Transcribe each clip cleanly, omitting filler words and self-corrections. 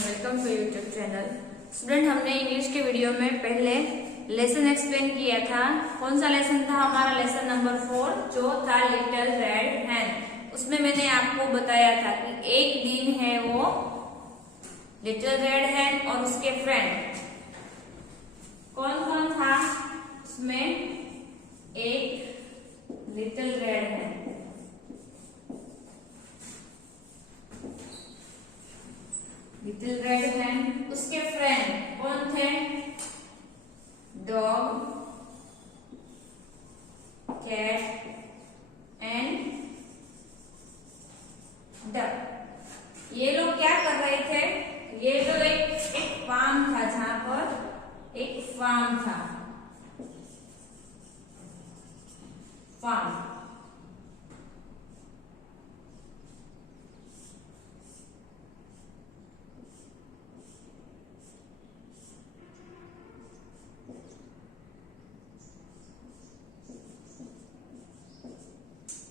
Welcome to YouTube channel. Student, हमने English के video में पहले लेसन एक्सप्लेन किया था। कौन सा लेसन था? हमारा लेसन नंबर 4 जो था लिटिल रेड हैन। उसमें मैंने आपको बताया था कि एक दिन है वो लिटिल रेड हैन और उसके फ्रेंड कौन कौन था उसमें? एक little red hen, little red hen, उसके फ्रेंड कौन थे? Dog, cat and duck. ये लोग क्या कर रहे थे? ये जो एक फार्म था, जहां पर एक फार्म था, फार्म।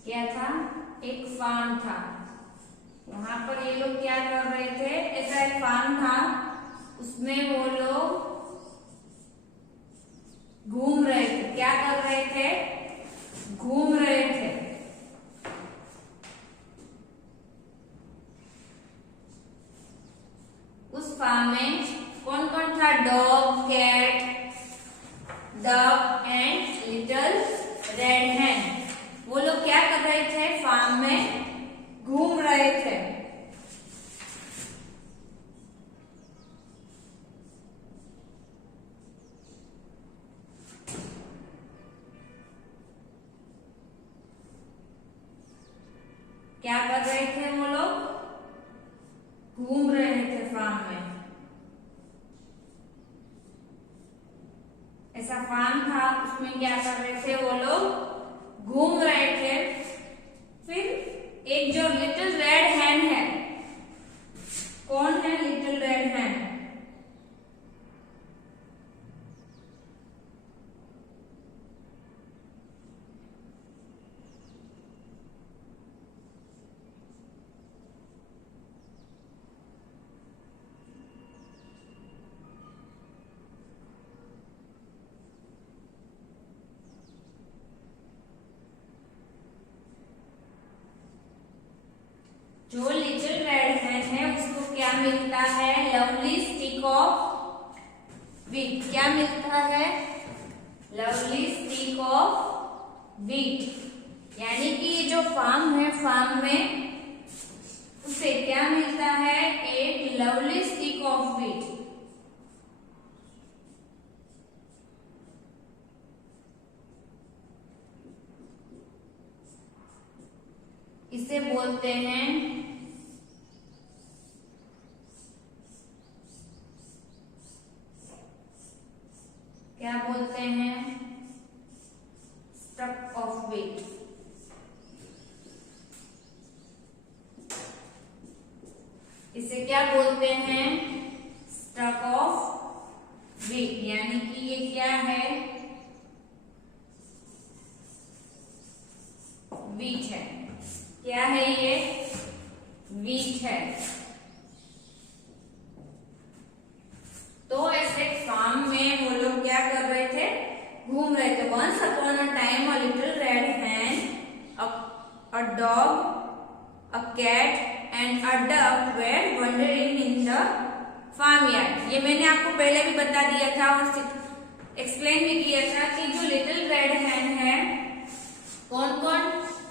क्या था? एक फार्म था। वहां पर ये लोग क्या कर रहे थे? ऐसा एक फार्म था, उसमें वो लोग घूम रहे थे। क्या कर रहे थे? घूम रहे थे। उस फार्म में कौन कौन था? Dog, cat, duck and little red hen. वो लोग क्या कर रहे थे? फार्म में घूम रहे थे। क्या कर रहे थे वो लोग? घूम रहे थे फार्म में। ऐसा फार्म था, उसमें क्या कर रहे थे वो लोग? घूम रहे थे। फिर एक जो लिटिल रेड हैन है, कौन है लिटिल रेड हैन? जो लिटिल रेड हैन है उसको क्या मिलता है? Lovely stick of wheat. क्या मिलता है? Lovely stick of wheat. यानी कि ये जो फार्म है, फार्म में उसे क्या मिलता है? एक लवली स्टिक ऑफ वीट। इसे बोलते हैं क्या बोलते हैं? Stuck of wheat. इसे क्या बोलते हैं? Stuck of wheat. यानी कि ये क्या है? वीट है। क्या है ये? वीट है। तो ऐसे फार्म में वो लोग क्या कर रहे थे? घूम रहे थे। Once upon a time a little red hen, a dog, a cat and a duck were wandering in the farmyard. ये मैंने आपको पहले भी बता दिया था और एक्सप्लेन भी किया था कि जो लिटिल रेड हैन है, कौन कौन?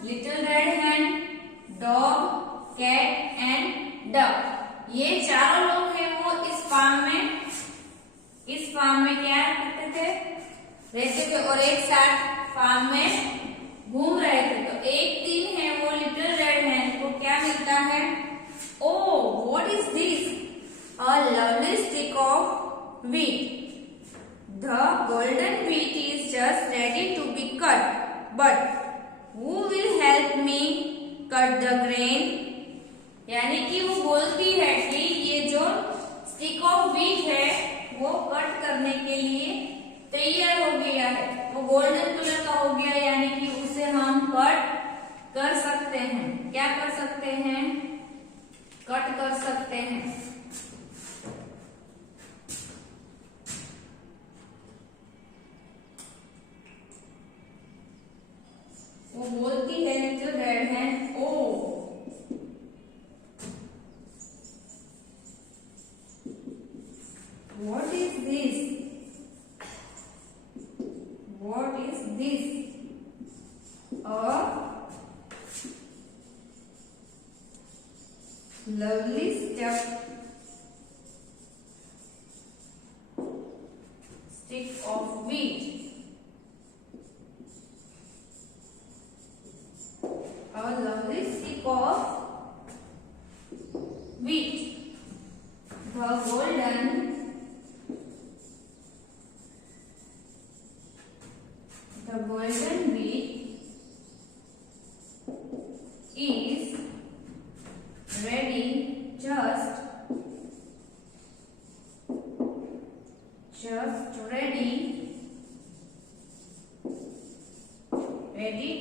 Little red hen, dog, cat and duck. ये चारों लोग हैं वो इस फार्म में क्या करते थे? रहते थे और एक साथ फार्म में घूम रहे थे। तो एक दिन है वो लिटिल रेड हैन को क्या मिलता है? Oh, what is this? A lovely stick of wheat. The golden wheat is just ready to be cut, but who will help me cut the grain? यानी कि वो बोलती है कि ये जो स्टिक ऑफ वीट है वो कट करने के लिए तैयार हो गया है। वो गोल्डन कलर का हो गया, यानी कि उसे हम कट कर सकते हैं। क्या कर सकते हैं? कट कर सकते हैं। वो बोलती है little red hen, oh what is this, what is this, a lovely stick of wheat, a lovely stick of wheat, the golden wheat is ready, just ready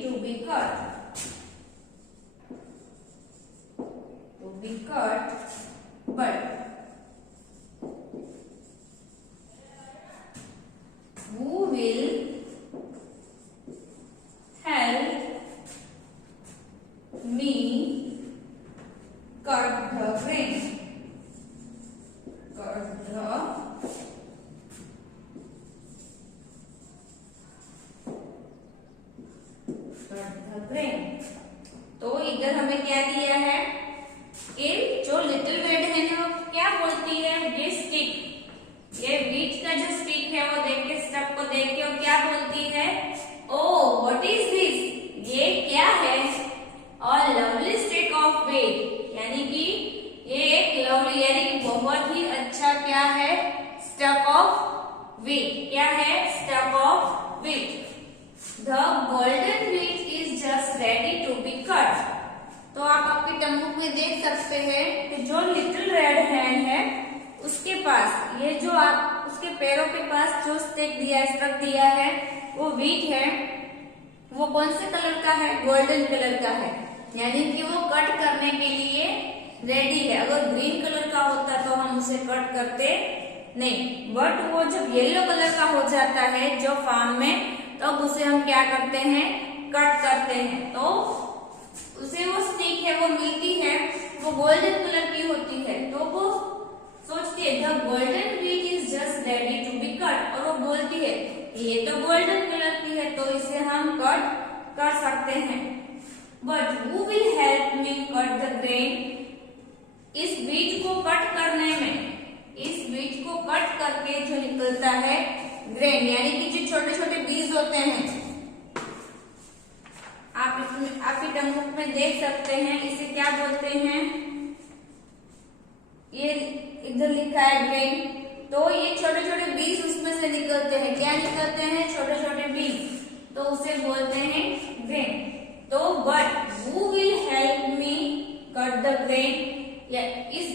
to be cut, but who will help me cut the grain, तो इधर हमें क्या दिया है कि जो little red है ना वो क्या बोलती है, ये स्टिक, ये बीच का जो स्टिक है वो देख के, स्टक को देख के वो क्या बोलती है, ओ व्हाट इज दिस, ये क्या है, और लवली स्टिक ऑफ वीट, यानी कि ये एक लवली यानी कि बहुत ही अच्छा क्या है, स्टक ऑफ वीट, क्या है, stuck of wheat, the golden wheat is just ready to be cut. तो आप आपके टर्मबुक में देख सकते हैं कि जो लिटिल रेड हैन है उसके पास ये जो आप उसके पैरों के पास जो स्टिक दिया है, स्टक दिया है, वो वीट है, वो कौन से कलर का है, गोल्डन कलर का है, यानी कि वो कट करने के लिए रेडी है। अगर ग्रीन कलर का होता तो हम उसे कट करते नहीं, बट वो जब येलो कलर का हो जाता है जो फार्म में, तब उसे हम क्या करते हैं, कट करते हैं। तो उसे वो स्टिक है वो मिलती है, वो गोल्डन कलर की होती है, तो वो सोचती है the golden wheat is just ready to be cut, और वो बोलती है ये तो गोल्डन कलर की है तो इसे हम कट कर सकते हैं, but who will help me cut the grain, इस बीज को कट करने में, इस बीज को कट करके जो निकलता है ग्रेन, यानी कि जो छोटे छोटे बीज होते हैं, आप इसमें आपकी टर्मबुक में देख सकते हैं, इसे क्या बोलते हैं, ये इधर लिखा है ग्रेन, तो ये छोटे छोटे बीज उसमें से निकलते हैं, क्या निकलते हैं, छोटे छोटे बीज, तो उसे बोलते हैं ग्रेन। तो but who will help me cut the grain, या इस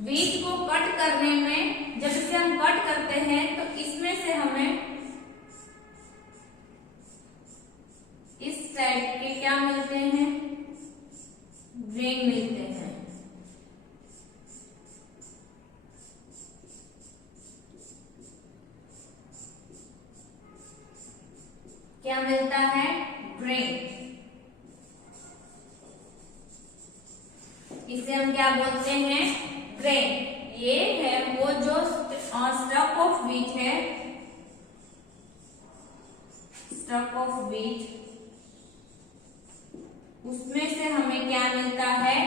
बीज को कट करने में, जब इसे हम कट करते हैं तो इसमें से हमें इस टाइप के क्या मिलते हैं, ग्रेन मिलते हैं। क्या मिलता है, ग्रेन, इसे हम क्या बोलते हैं, ग्रेन। ये है वो जो स्टक ऑफ व्हीट है, स्टक ऑफ व्हीट, उसमें से हमें क्या मिलता है,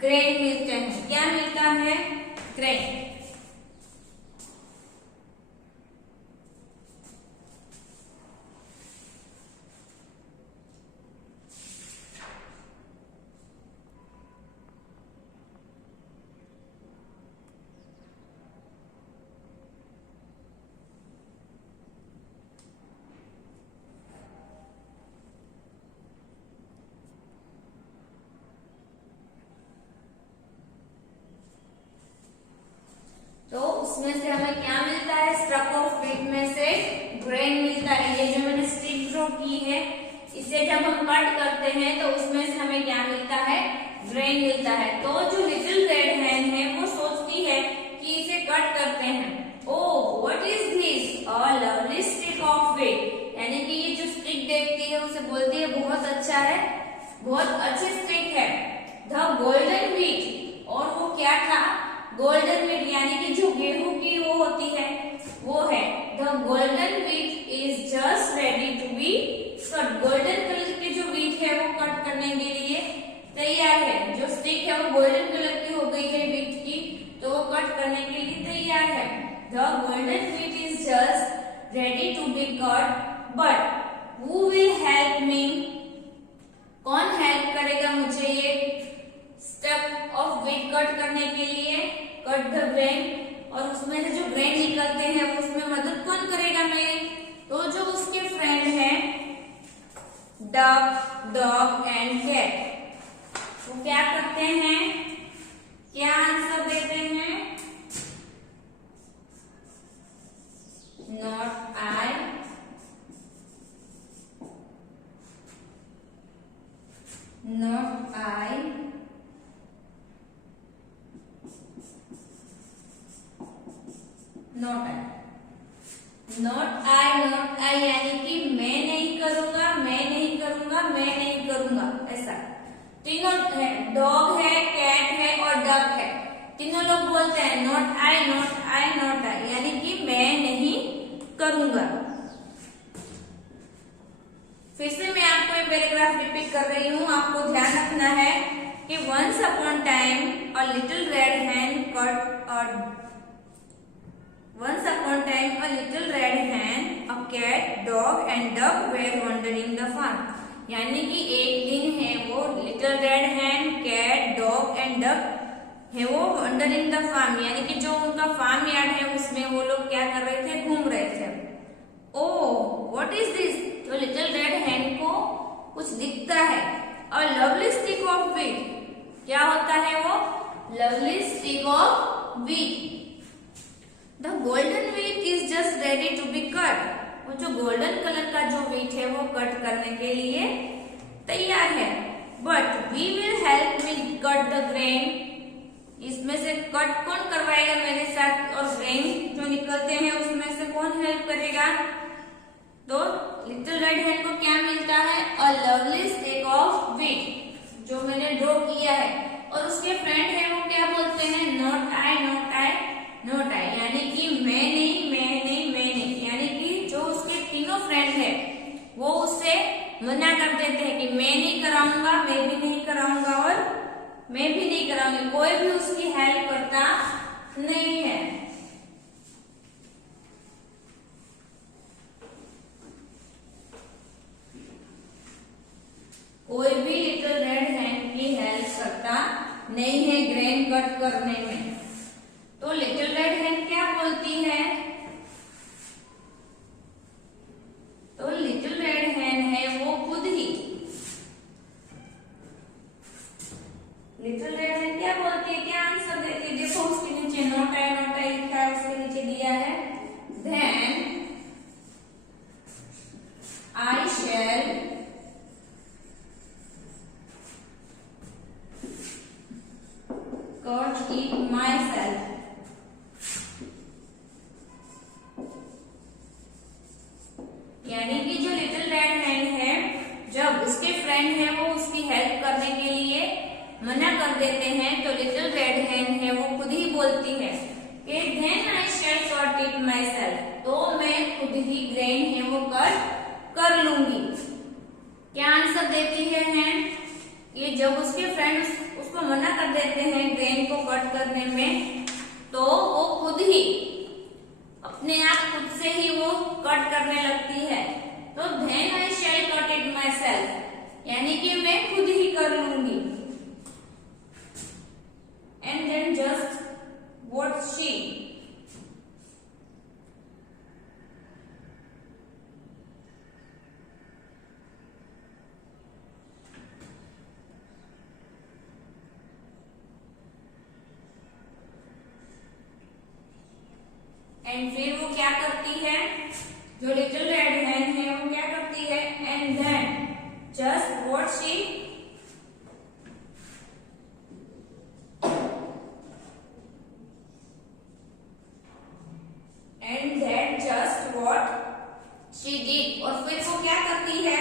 ग्रेन मिलते हैं, क्या मिलता है, ग्रेन। तो उसमें से हमें क्या मिलता है, स्टक ऑफ व्हीट में से ग्रेन मिलता है। ये जो मैंने स्टिक ड्रॉ की है, इसे जब हम कट करते हैं तो उसमें से हमें क्या मिलता है, ग्रेन मिलता है। तो जो लिटिल रेड हैन है वो सोचती है कि इसे कट करते हैं, ओ what is this, a lovely stick of wheat, यानी कि ये जो स्टिक देखती है उसे बोलती है बहुत अच्छा है, बहुत अच्छे स्टिक है। द गोल्डन व्हीट, और वो क्या था, गोल्डन व्हीट, यानी कि जो गेहूं की वो होती है वो है। The golden wheat is just ready to be cut. गोल्डन कलर के जो व्हीट है वो कट करने के लिए तैयार है। जो स्टिक है वो गोल्डन कलर की हो गई है व्हीट की, तो वो कट करने के लिए तैयार है। The golden wheat is just ready to be cut, but who will help me, कौन हेल्प करेगा मुझे ये स्टक ऑफ व्हीट कट करने के लिए, कट द ग्रेन, और उसमें से जो ग्रेन निकलते हैं उसमें मदद कौन करेगा मेरी, तो जो उसके फ्रेंड है डक, डॉग एंड कैट, वो क्या करते हैं, क्या आंसर देते हैं, not I, not I, not I, not I, not I, यानी कि मैं नहीं करूंगा, मैं नहीं करूंगा, मैं नहीं करूंगा, ऐसा। तीनों है, डॉग है, कैट है और डक है, तीनों लोग बोलते हैं not I, not I, not I, यानी कि मैं नहीं करूंगा। फिर से मैं आपको ये पैराग्राफ रिपीट कर रही हूँ, आपको ध्यान रखना है कि once upon time a little red hen cut Once upon a time, a little red hen, a cat, dog and duck were wandering the farm. यानी कि एक दिन है वो little red hen, cat, dog and duck है वो wondering the farm, यानी कि जो उनका फार्म यार्ड है उसमें वो लोग क्या कर रहे थे, घूम रहे थे। ओह व्हाट इज दिस, तो लिटिल रेड hen को कुछ दिखता है। A lovely stick of wheat, क्या होता है वो, lovely stick of wheat. The golden wheat is just ready to be cut, वो जो गोल्डन कलर का जो व्हीट है वो कट करने के लिए तैयार है। But we will help me cut the grain, इसमें से कट कौन करवाएगा मेरे साथ, और ग्रेन जो निकलते हैं उसमें से कौन हेल्प करेगा, तो लिटिल रेड hen को क्या मिलता है, a lovely stick of wheat, जो मैंने ड्रॉ किया है, और उसके फ्रेंड है वो क्या बोलते हैं, not I, not I, not I, यानी कि मैं नहीं, मैं नहीं, मैं नहीं, यानी कि जो उसके तीनों फ्रेंड है वो उससे मना कर देते हैं कि मैं नहीं कराऊंगा, मैं भी नहीं कराऊंगा और मैं भी नहीं कराऊंगी, कोई भी उसकी हेल्प करता नहीं है। कोई भी लिटिल रेड hen की हेल्प करता नहीं है ग्रेन कट करने में। तो लिटिल रेड hen क्या बोलती है, तो लिटिल रेड hen है वो खुद ही, लिटिल रेड hen क्या बोलती है, क्या आंसर देती है, देखो उसके नीचे नॉट आई लिखा है, उसके नीचे दिया है then I shall cut it myself, यानी कि जो लिटिल रेड hen है, जब उसके फ्रेंड है वो उसकी हेल्प करने के लिए मना कर देते हैं, तो लिटिल रेड hen है वो खुद ही बोलती है कि then I shall cut it myself, तो मैं खुद ही ग्रेन है वो कट कर लूंगी। क्या आंसर देती है ये, जब उसके फ्रेंड उसको मना कर देते हैं ग्रेन को कट करने में, तो वो खुद ही अपने आप खुद से ही वो कट करने लगती है, तो then I shall cut it myself, यानी कि मैं खुद ही कर लूंगी। And then just what she, and फिर वो क्या करती है, जो लिटिल रेड hen है वो क्या करती है, and then just what she, and then just what she did, और फिर वो क्या करती है,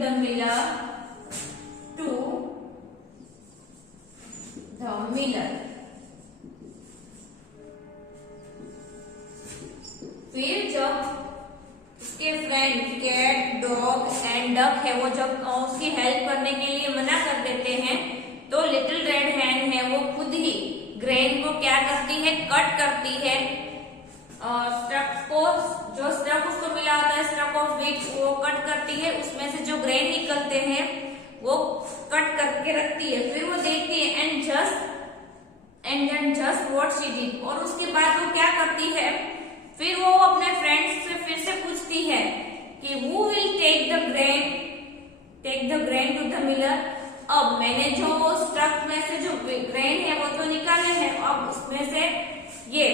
the miller to the miller। फिर जब उसके friend cat, dog and duck है वो जब उसकी हेल्प करने के लिए मना कर देते हैं तो लिटिल रेड हैन है वो खुद ही ग्रेन को क्या करती है, कट करती है। स्ट्रक को, जो स्ट्रक उसको मिला होता है स्ट्रक ऑफ विच, वो कट करती है, उसमें से जो ग्रेन निकलते हैं वो कट करके रखती है। फिर वो देखती है and then just what she did, और उसके बाद वो क्या करती है, फिर वो अपने फ्रेंड्स से फिर से पूछती है कि who will take the grain to the miller। अब मैंने जो स्ट्रक में से जो ग्रेन है वो तो निकाले हैं, अब उसमें से ये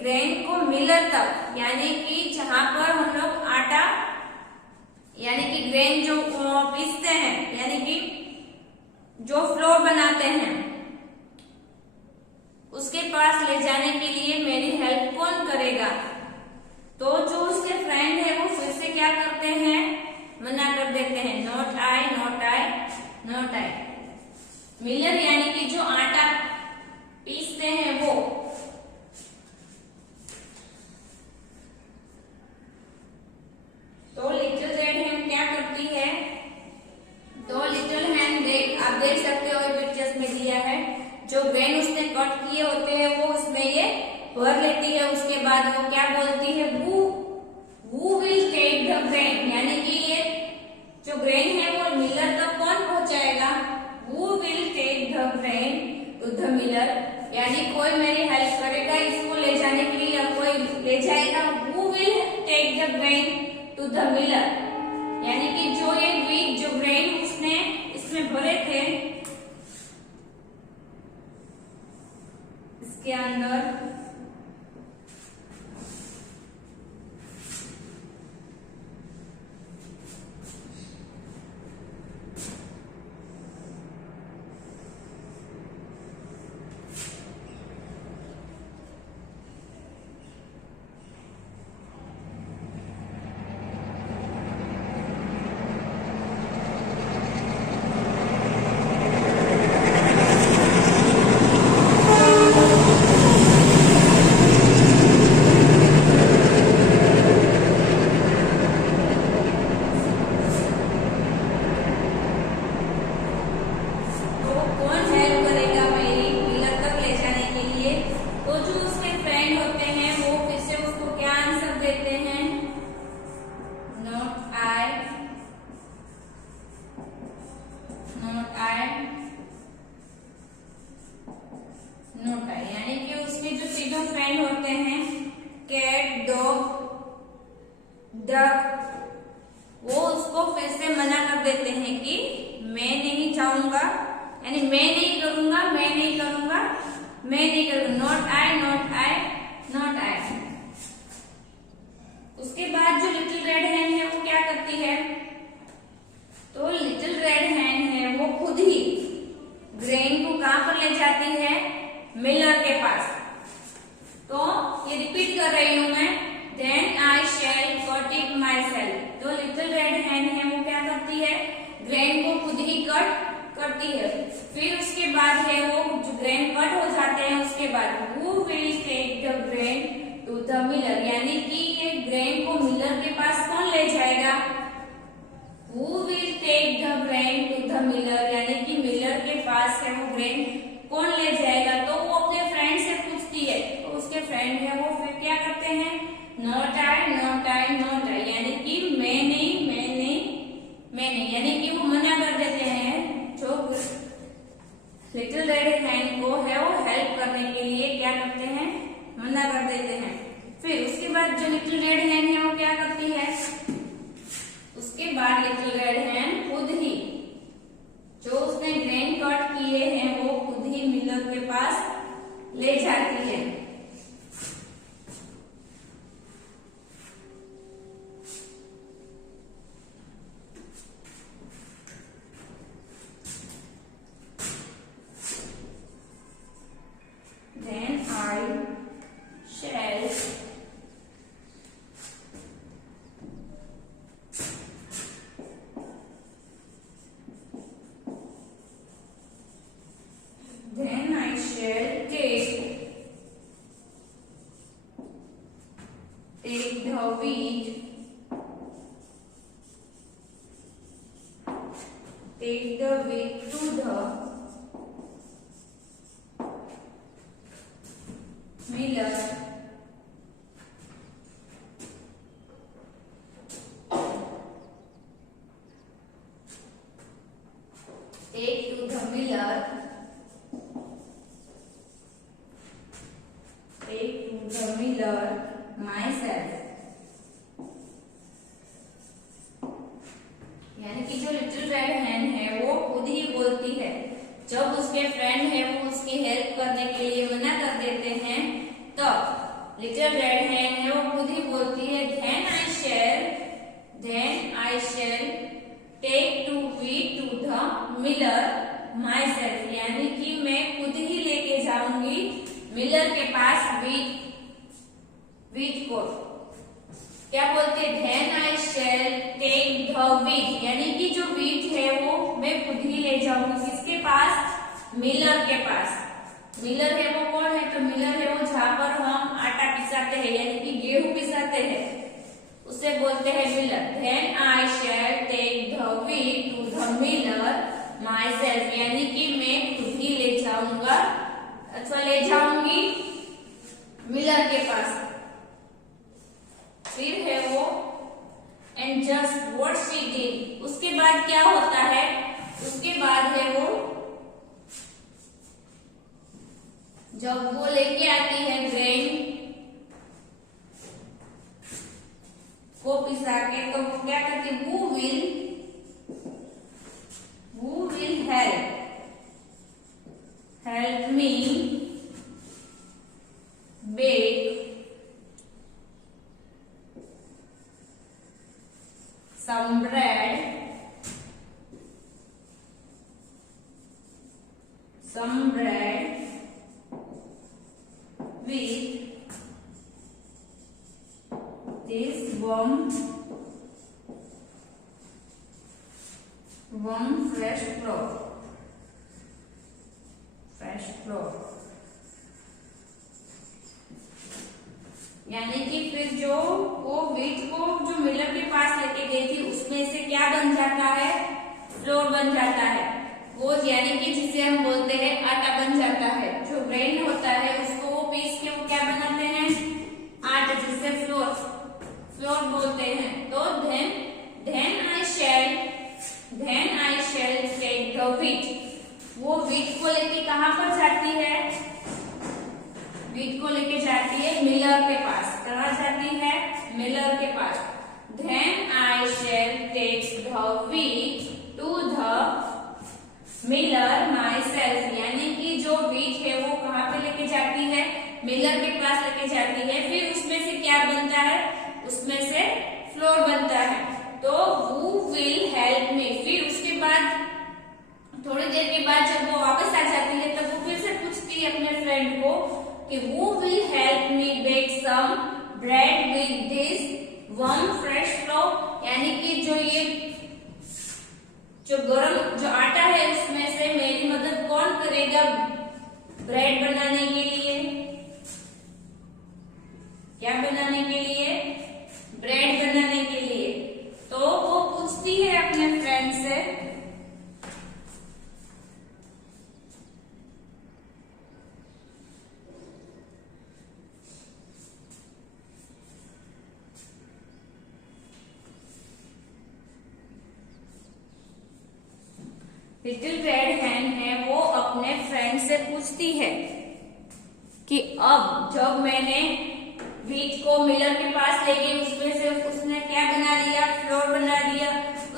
ग्रेन को मिलर तक, यानी कि जहां पर हम लोग आटा यानी कि ग्रेन जो पीसते हैं, यानी कि जो फ्लोर बनाते हैं, उसके पास ले जाने के लिए मेरी हेल्प कौन करेगा। तो जो उसके फ्रेंड है वो फिर से क्या करते हैं, मना कर देते हैं, not I not I not I. Miller यानी कि जो आटा पीसते हैं वो। तो लिटिल रेड हैन क्या करती है, तो लिटिल हैन आप देख सकते हो पिक्चर्स में दिया है, जो ग्रेन उसने कट किए होते हैं वो उसमें ये भर लेती है। उसके बाद वो क्या बोलती है, who will take the grain, यानी कि ये जो ग्रेन है वो मिलर तक कौन पहुंचाएगा, who will take the grain to the miller, यानी कोई मेरी हेल्प करेगा इसको ले जाने के लिए, या कोई ले जाएगा। who will take the grain to the miller, यानी कि जो ये वीट जो ग्रेन उसने इसमें भरे थे इसके अंदर, यानी कि उसके जो तीनों फ्रेंड होते हैं कैट, डॉग, डक, वो उसको फिर से मना कर देते हैं कि मैं नहीं जाऊंगा, यानी मैं नहीं करूंगा, मैं नहीं करूंगा, मैं नहीं करूंगा, not I not I not I. उसके बाद जो लिटिल रेड हैन है वो क्या करती है, तो लिटिल रेड हैन है वो खुद ही ग्रेन को कहां पर ले जाती है, मिलर के पास। तो ये रिपीट कर रही हूं मैं, then I shall cut it myself. तो लिटिल रेड हैन है वो क्या करती है, ग्रेन को खुद ही कट करती है। फिर उसके बाद है वो जो ग्रेन कट हो जाते हैं उसके बाद who will take the grain to the miller, यानी कि ये ग्रेन को मिलर के पास कौन ले जाएगा, who will take the grain to the miller, यानी कि मिलर के पास है वो ग्रेन कौन ले जाएगा। तो वो अपने फ्रेंड से पूछती है, तो उसके फ्रेंड है वो फिर क्या करते हैं, not I not I not I, यानी कि मैं नहीं मैं नहीं मैं नहीं, यानी कि वो मना कर देते हैं। जो लिटिल रेड हैन को है वो हेल्प करने के लिए क्या करते हैं, मना कर देते हैं। फिर उसके बाद जो लिटिल रेड हैन है वो क्या करती है, उसके बाद लिटिल रेड हैन खुद ही जो उसने ग्रेन कट किए हैं वो खुद ही मिलर के पास ले जाती है। Then I shall take the wheat to the miller. Take to the miller. Take to the miller myself. यानी कि जो लिटिल रेड हैन है वो खुद ही बोलती है, जब उसके फ्रेंड है वो उसकी हेल्प करने के लिए मना कर देते हैं तब लिटिल रेड हैन है वो खुद ही बोलती है then I shall take to wheat to the miller myself. यानी कि मैं खुद ही लेके जाऊंगी मिलर के पास व्हीट को। क्या बोलते हैं then I shall take the wheat, यानी कि जो व्हीट है वो मैं खुद ही ले जाऊंगी किसके पास, मिलर के पास। मिलर है वो कौन है, तो मिलर है वो जहाँ पर हम आटा पिसाते हैं यानी कि गेहूं पिसाते हैं उसे बोलते हैं Miller. then I shall take the wheat to the miller myself, यानी कि मैं खुद ही ले जाऊंगा अथवा ले जाऊंगी मिलर के पास। फिर है वो and just what she did, उसके बाद क्या होता है, उसके बाद है वो जब वो लेके आती है ग्रेन को पिसा के, तो वो क्या करती है, who will help me bake some bread with this warm fresh flour। यानी कि फिर जो वो व्हीट को जो मिलर के पास लेके गई थी उसमें से क्या बन जाता है, फ्लोर बन जाता है वो, यानी कि जिसे हम बोलते हैं आटा बन जाता है। जो ग्रेन होता है उसको वो पीस के वो क्या बनाते हैं, आटा, जिसे फ्लोर बोलते हैं। तो then I shall take the wheat, वो व्हीट को लेके कहाँ पर जाती है, व्हीट को लेके जाती है मिलर के पास। कहाँ जाती है, मिलर के पास। then I shall take the wheat to the miller myself, यानी कि जो व्हीट है वो कहाँ पे लेके जाती है, मिलर के पास लेके जाती है। फिर उसमें से क्या बनता है, उसमें से फ्लोर बनता है। तो who will help me, फिर उसके बाद थोड़ी देर के बाद जब वो वापस आ जाती है तब वो फिर से पूछती है अपने फ्रेंड को कि who will help me bake some bread with this warm fresh flour, यानी कि जो ये जो गरम जो आटा है उसमें से मेरी मदद कौन करेगा ब्रेड बनाने के लिए, क्या बनाने के लिए, ब्रेड बनाने के लिए। तो वो पूछती है अपने फ्रेंड से लिटिल रेड हैन है वो अपने फ्रेंड से पूछती है कि अब जब मैंने व्हीट को मिलर के पास ले गई उसमें से उसने क्या बना लिया, फ्लोर बना दिया।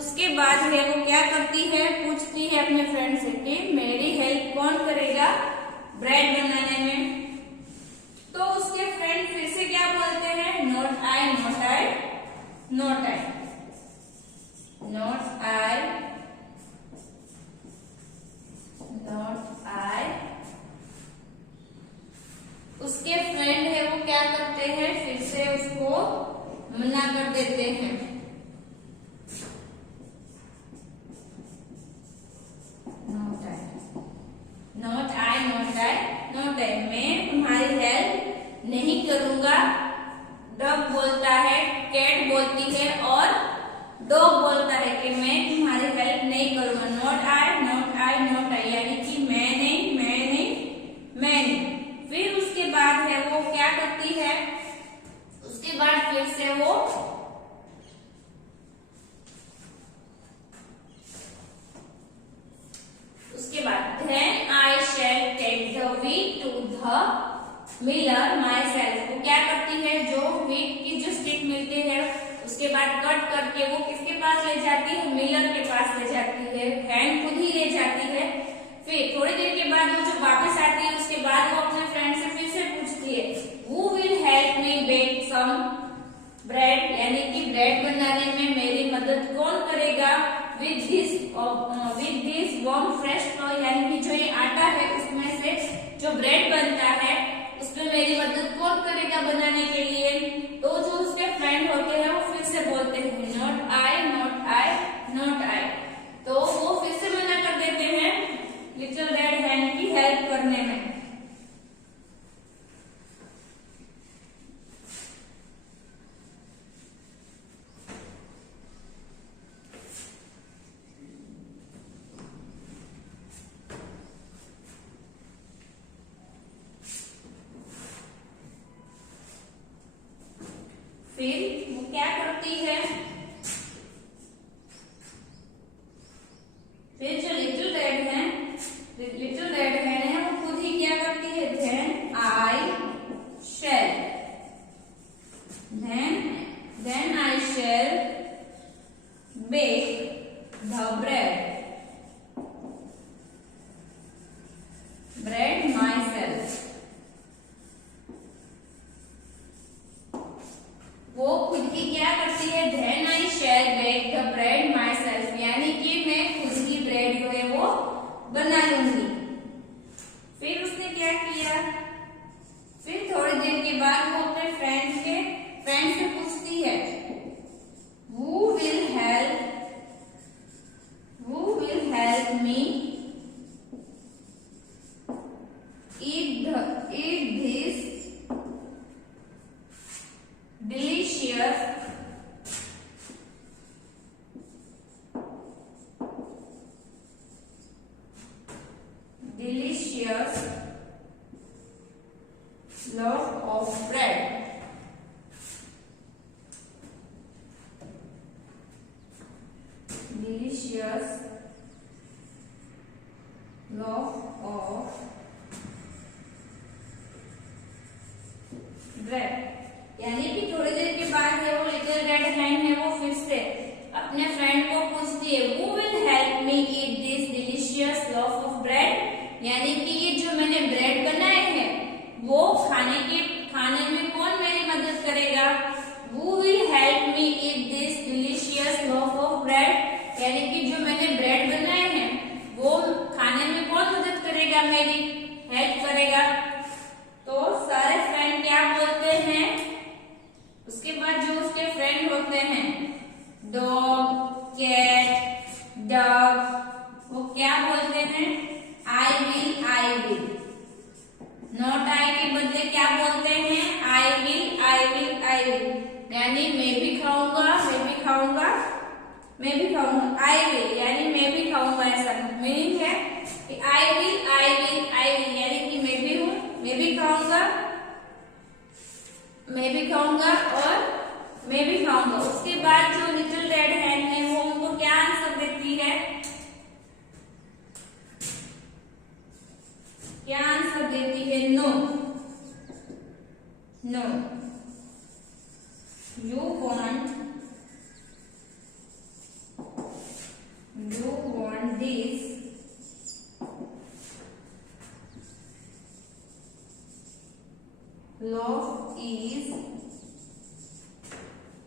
उसके बाद है वो क्या करती है, पूछती है अपने फ्रेंड से कि मेरी हेल्प कौन करेगा ब्रेड बनाने में। तो उसके फ्रेंड फिर से क्या बोलते हैं, not I not I not I not I not I. उसके फ्रेंड है वो क्या करते हैं, फिर से उसको मना कर देते हैं। Not I not I not I not I, मैं तुम्हारी हेल्प नहीं करूंगा। डॉग बोलता है, कैट बोलती है और डॉग बोलता है कि मैं तुम्हारी मिलर माई सेल्फ। वो क्या करती है, जो व्हीट की जो स्टिक मिलते हैं उसके बाद कट करके वो किसके पास ले जाती है, मिलर के पास ले जाती है, हैंड खुद ही ले जाती है। फिर थोड़ी देर के बाद वो जो वापस आती है उसके बाद वो अपने फ्रेंड से फिर से पूछती है, who will help me bake some bread, यानी कि ब्रेड बनाने में मेरी मदद कौन करेगा, with this warm fresh flour, यानी कि जो ये आटा है उसमें से जो ब्रेड बनता है उसमें मेरी मदद कौन करेगा बनाने के लिए। तो जो उसके फ्रेंड होते हैं वो फिर से बोलते हैं, not I not I not I. तो वो फिर से मना कर देते हैं लिटिल रेड हैन की हेल्प करने में। फिर वो क्या करती है, फिर जो लिटिल रेड है वो खुद ही क्या करती है, then I shall bake the bread myself। वो खुद ही क्या करती है, then I shall bake the bread myself, यानी कि मैं खुद ही ब्रेड जो है वो बना लूंगी। फिर उसने क्या किया, फिर थोड़ी देर के बाद वो अपने फ्रेंड से पूछती है, who will help me eat this delicious loaf of bread। delicious loaf of bread, यानी कि थोड़ी देर के बाद है वो लिटिल रेड हैन है वो फिर से अपने फ्रेंड को पूछती है, who will help me eat this delicious loaf of bread, यानी कि ये जो मैंने ब्रेड बनाए हैं वो खाने में कौन मेरी मदद करेगा। Who will help me eat this delicious loaf of bread, यानी कि जो मैंने ब्रेड बनाए हैं वो खाने में कौन मदद करेगा, मेरी हेल्प करेगा। तो सारे फ्रेंड क्या बोलते हैं, उसके बाद जो उसके फ्रेंड होते हैं डॉग, कैट, डॉग, वो क्या बोलते हैं, आई विल। नॉट आई के बदले क्या बोलते हैं, आई विल, यानी मैं भी खाऊंगा, आई विल यानी मैं भी खाऊंगा, ऐसा मीनिंग है कि आई विल यानी कि मैं भी हूँ, मैं भी खाऊंगा और मैं भी खाऊंगा। उसके बाद जो लिटिल रेड हैन है वो उनको क्या आंसर देती है, क्या आंसर देती है, no. You want this loaf is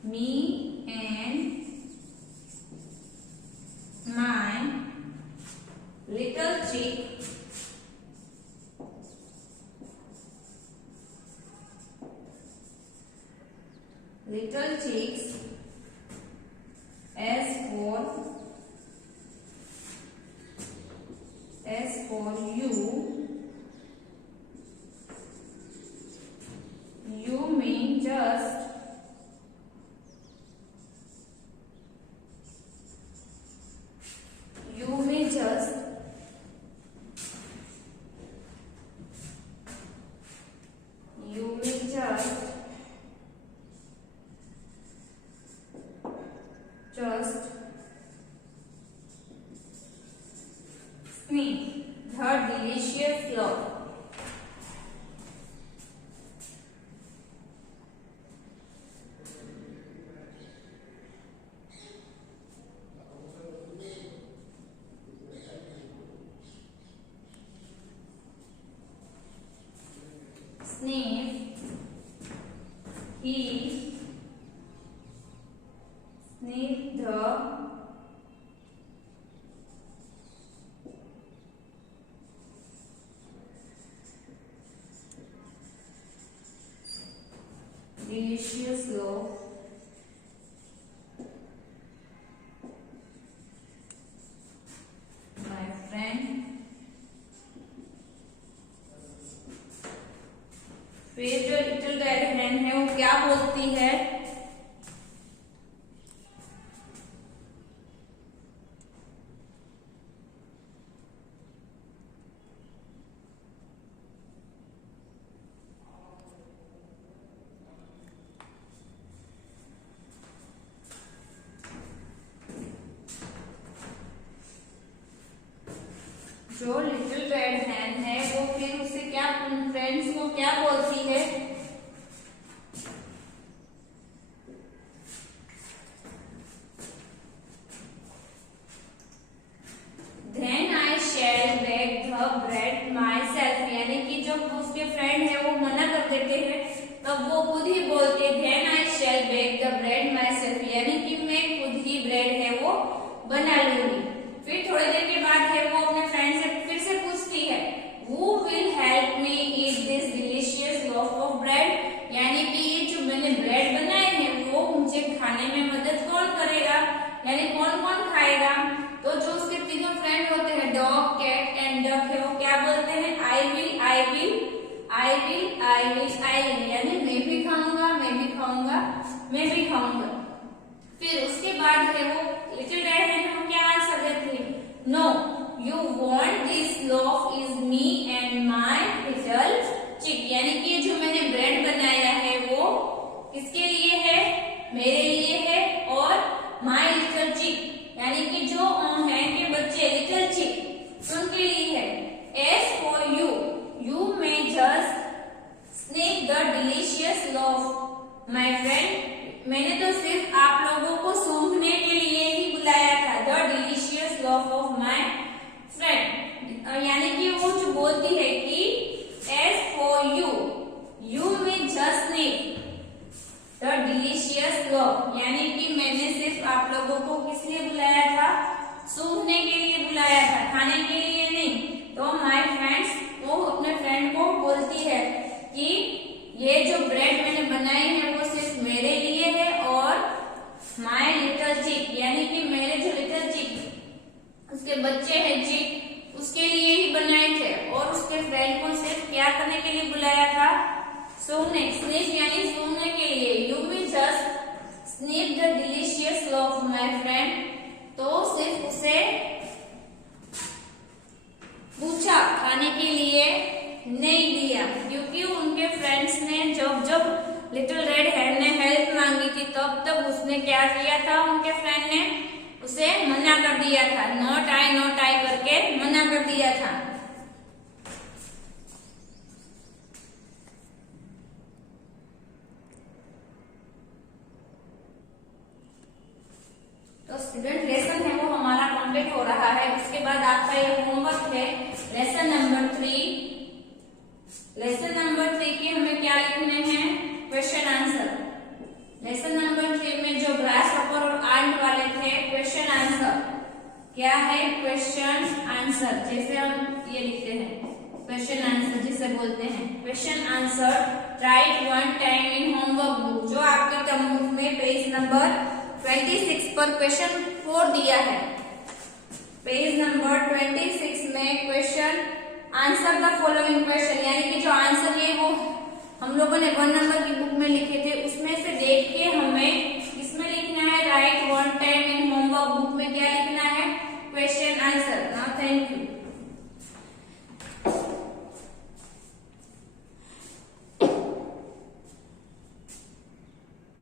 me and my little chick chicks, as for you may just sneak the delicious loaf। he sniffed the delicious loaf my friend. फिर जो लिटिल रेड हेन है वो क्या बोलती है? जो लिटिल रेड हैन है वो फिर उससे क्या फ्रेंड्स को क्या बोलती है? Then I shall bake the bread myself, यानी कि जब उसके फ्रेंड है वो मना कर देते हैं तब वो खुद ही बोलते हैं Then I shall bake the bread myself, यानी कि मैं खुद ही ब्रेड है वो बना लूंगी। फिर थोड़ी देर के बाद है वो अपने फ्रेंड से फिर से पूछती है Who will help me eat this delicious loaf of bread, यानी कि ये जो मैंने ब्रेड बनाए हैं वो मुझे खाने में मदद कौन करेगा, यानी कौन कौन खाएगा? तो जो उसके तीनों फ्रेंड होते हैं डॉग, कैट एंड डक है वो क्या बोलते हैं? I will, यानी मैं भी खाऊंगा, मैं भी खाऊंगा, मैं भी खाऊंगा। फिर उसके बाद है वो लिटिल रेड हेन को क्या आंसर देती है? No you want this loaf is me and my little chick, यानी कि जो मैंने ब्रेड बनाया है वो किसके लिए है? मेरे लिए है और माय लिटिल चिक, यानी कि जो है के बच्चे लिटिल चिक उनके लिए है। As for you, you may just sniff the delicious loaf my friend, मैंने तो सिर्फ आप लोगों को सूंघने के लिए ही बुलाया था। The delicious loaf of my friend, यानी कि वो जो बोलती है कि as for you, you may just sniff the delicious loaf, यानी कि मैंने सिर्फ आप लोगों को किस लिए बुलाया था? सूंघने के लिए बुलाया था, खाने के लिए नहीं। तो माय फ्रेंड्स, वो अपने फ्रेंड को बोलती है कि ये जो ब्रेड मैंने बनाई है वो सिर्फ मेरे लिए है और माय लिटिल चिक, यानी कि मेरे जो लिटिल चिक उसके बच्चे हैं चिक उसके लिए ही बनाए थे और उसके फ्रेंड को सिर्फ क्या करने के लिए बुलाया था? सूंघने, स्नीफ यानी सूंघने के लिए। You will just sniff the delicious loaf my friend, तो सिर्फ उसे पूछा, खाने के लिए नहीं दिया, क्योंकि उनके फ्रेंड्स ने जब लिटिल रेड हेन ने हेल्प मांगी थी तब उसने क्या किया था? उनके फ्रेंड ने उसे मना कर दिया था, नॉट आई करके मना कर दिया था। तो स्टूडेंट लेसन है वो हमारा कंप्लीट हो रहा है। उसके बाद आपका ये होमवर्क है लेसन नंबर 3। लेसन नंबर 3 के हमें क्या लिखने हैं? Question answer. लेसन नंबर 3 में जो ग्रास हॉपर और आंट वाले थे क्वेश्चन आंसर क्या है? क्वेश्चन आंसर, जैसे हम ये लिखते हैं क्वेश्चन आंसर जिसे बोलते हैं question answer, right one time in homework book, जो आपके टर्म बुक में पेज नंबर 26 पर क्वेश्चन 4 दिया है। पेज नंबर 26 में question answer the following question, यानी कि जो आंसर है वो हम लोगों ने 1 नंबर की बुक में लिखे थे